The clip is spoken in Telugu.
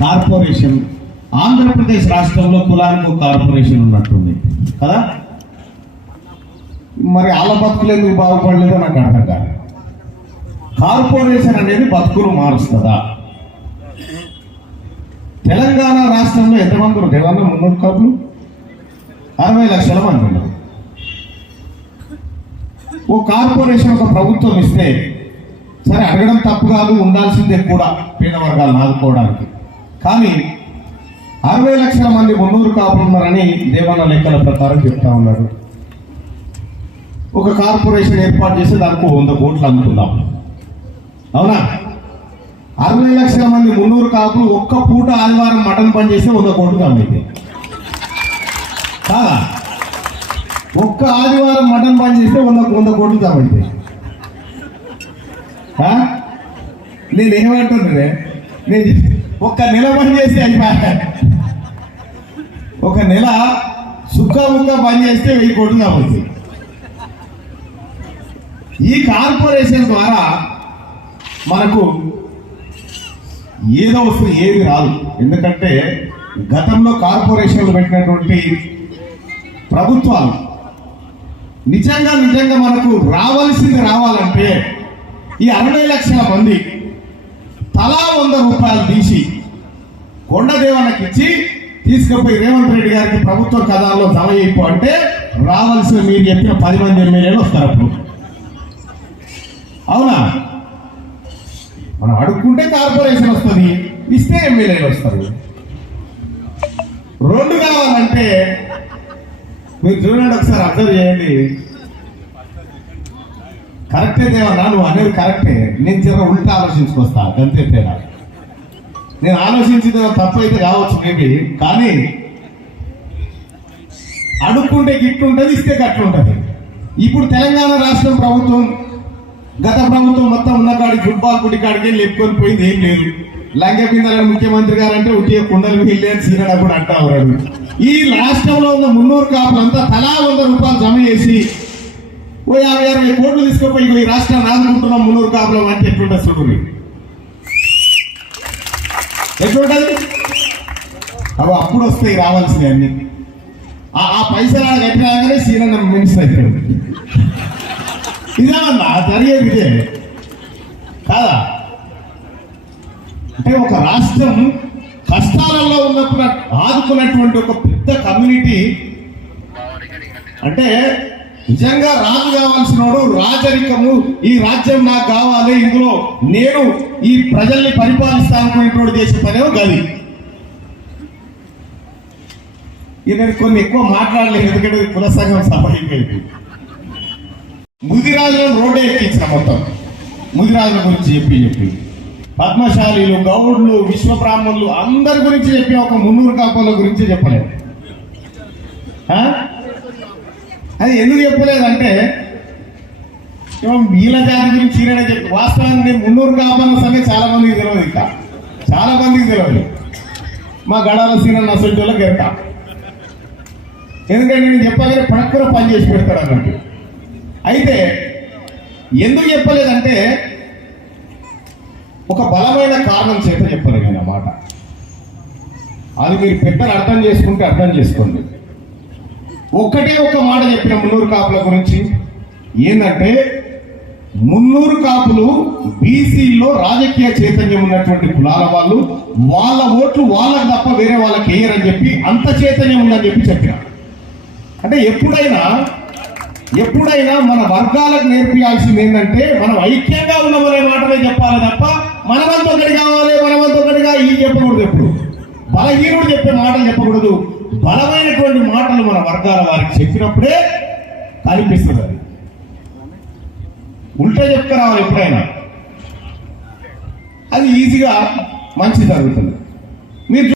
కార్పొరేషన్ ఆంధ్రప్రదేశ్ రాష్ట్రంలో కులానికి కార్పొరేషన్ ఉన్నట్టుంది. కదా? మరి వాళ్ళ బతుకులు ఎందుకు బాగుపడలేదో నాకు అర్థం కాదు. కార్పొరేషన్ అనేది బతుకులు మారుస్తుందా? తెలంగాణ రాష్ట్రంలో ఎంతమంది ఉన్నారు? తెలంగాణ మున్నూరు కాపులు అరవై లక్షల మంది ఉన్నారు. ఓ కార్పొరేషన్ ఒక ప్రభుత్వం ఇస్తే సరే అడగడం తప్పు కాదు ఉండాల్సిందే కూడా పేద వర్గాలను ఆదుకోవడానికి. కానీ అరవై లక్షల మంది మున్నూరు కాపులున్నారని ఉన్నారని లెక్కల ప్రకారం చెప్తా ఉన్నారు ఒక కార్పొరేషన్ ఏర్పాటు చేస్తే దానికి వంద కోట్లు అనుకుందాం అవునా? అరవై లక్షల మంది మున్నూరు కాపులు ఒక్క పూట ఆదివారం మటన్ పని చేస్తే వంద కోట్లు అమ్మింది కాదా? ఒక్క ఆదివారం మటన్ పని చేస్తే వంద వంద కోట్లు కాబట్టి నేను ఏమంటున్నానే నేను ఒక్క నెల పని చేస్తే అయిపోయా ఒక నెల సుక్క ముక్క పని చేస్తే వెయ్యి కోట్లు కాబట్టి ఈ కార్పొరేషన్ ద్వారా మనకు ఏదో వస్తుంది ఏది రాదు. ఎందుకంటే గతంలో కార్పొరేషన్లు పెట్టినటువంటి ప్రభుత్వాలు నిజంగా నిజంగా మనకు రావాల్సింది రావాలంటే ఈ అరవై లక్షల మంది తలా వంద రూపాయలు తీసి కొండదేవనకి ఇచ్చి తీసుకుపోయి రేవంత్ రెడ్డి గారికి ప్రభుత్వ కథాల్లో జమ అయిపో అంటే రావాల్సిన మీరు చెప్పిన పది మంది ఎమ్మెల్యేలు వస్తారు అప్పుడు. అవునా? మనం అడుక్కుంటే కార్పొరేషన్ వస్తుంది ఇస్తే ఎమ్మెల్యేలు వస్తారు. రెండు కావాలంటే మీరు చూడండి ఒకసారి అబ్జర్వ్ చేయండి. కరెక్టే దేవన్నా నువ్వు అనేది కరెక్టే. నేను చిన్న ఉల్టా ఆలోచించుకొస్తా అంతే తేడా. నేను ఆలోచించిన తప్పైతే అయితే కావచ్చు మేబీ. కానీ అడుక్కుంటే గిట్టుంటది ఇస్తే గట్లుంటుంది ఇప్పుడు తెలంగాణ రాష్ట్రం ప్రభుత్వం గత ప్రభుత్వం మొత్తం ఉన్న కాడికి ఫుట్బాల్ గుడి కాడికి లేపుకొని పోయింది ఏం లేదు. లంగ పిందల ముఖ్యమంత్రి గారు అంటే ఉట్టిగా కుండలు వెళ్ళేది సీరడ కూడా అంటా ఈ రాష్ట్రంలో ఉన్న మున్నూరు కాపులంతా తలా వంద రూపాయలు జమ చేసి ఓ యాభై అరవై కోట్లు తీసుకుపోయి ఈ రాష్ట్రాన్ని ఆదుకుంటున్నాం మున్నూరు కాపులం అంటే ఎట్లుంటుంది చూడండి ఎట్లుంటది అవి అప్పుడు వస్తాయి రావాల్సినవి అన్ని. ఆ ఆ పైసలు ఆడ కట్టినాగానే సీరన్న మినిస్టర్ అవుతాడు ఇదేమన్నా? జరిగేది ఇదే. కాదా? అంటే ఒక రాష్ట్రం కష్టాలలో ఉన్నప్పుడు ఆదుకున్నటువంటి ఒక పెద్ద కమ్యూనిటీ అంటే నిజంగా రాజు కావాల్సిన వాడు రాజరికము ఈ రాజ్యం నాకు కావాలి. ఇందులో నేను ఈ ప్రజల్ని పరిపాలిస్తాను చేసే పనేమో గది. ఇది కొన్ని ఎక్కువ మాట్లాడలేదు ఎందుకంటే కుల సంఘం సభ అయిపోయింది ముదిరాజులను రోడ్డు ఎక్కించిన మొత్తం. ముదిరాజుల గురించి చెప్పి చెప్పి. పద్మశాలీలు గౌడ్లు విశ్వబ్రాహ్మణులు అందరి గురించి చెప్పి ఒక మున్నూరు కాపుల గురించి చెప్పలేదు. అది ఎందుకు చెప్పలేదంటే ఏమో వీళ్ళ జాతి గురించి ఈయన చెప్పి వాస్తవానికి మున్నూరు కాపాల సంగతి చాలా మందికి తెలియదు ఇంకా. చాలా మందికి తెలియదు మా గడాల సీన అసలు వాళ్ళకి ఎందుకంటే నేను చెప్పగానే పడక్కన పని చేసి పెడతాడు అన్నట్టు. అయితే ఎందుకు చెప్పలేదంటే ఒక బలమైన కారణం చేత చెప్పలేదు నేను మాట అది మీరు పెద్దలు అర్థం చేసుకుంటే అర్థం చేసుకోండి. ఒక్కటే ఒక మాట చెప్పిన మున్నూరు కాపుల గురించి. ఏంటంటే మున్నూరు కాపులు బీసీలో రాజకీయ చైతన్యం ఉన్నటువంటి కులాల వాళ్ళు వాళ్ళ ఓట్లు వాళ్ళకి తప్ప వేరే వాళ్ళకి వేయరని చెప్పి అంత చైతన్యం ఉందని చెప్పి చెప్పిన. అంటే ఎప్పుడైనా ఎప్పుడైనా మన వర్గాలకు నేర్పియాల్సింది ఏంటంటే మనం ఐక్యంగా ఉన్నామనే మాటలే చెప్పాలి తప్ప మనమంతా కావాలి మనమంతా ఒకటిగా ఈ చెప్పకూడదు ఎప్పుడు. బలహీనుడు చెప్పే మాటలు చెప్పకూడదు. బలమైనటువంటి మాటలు మన వర్గాల వారికి చెప్పినప్పుడే కనిపిస్తుంది అది. ఉల్టా చెప్పుకురావాలి ఎప్పుడైనా? అది ఈజీగా మంచి జరుగుతుంది. మీరు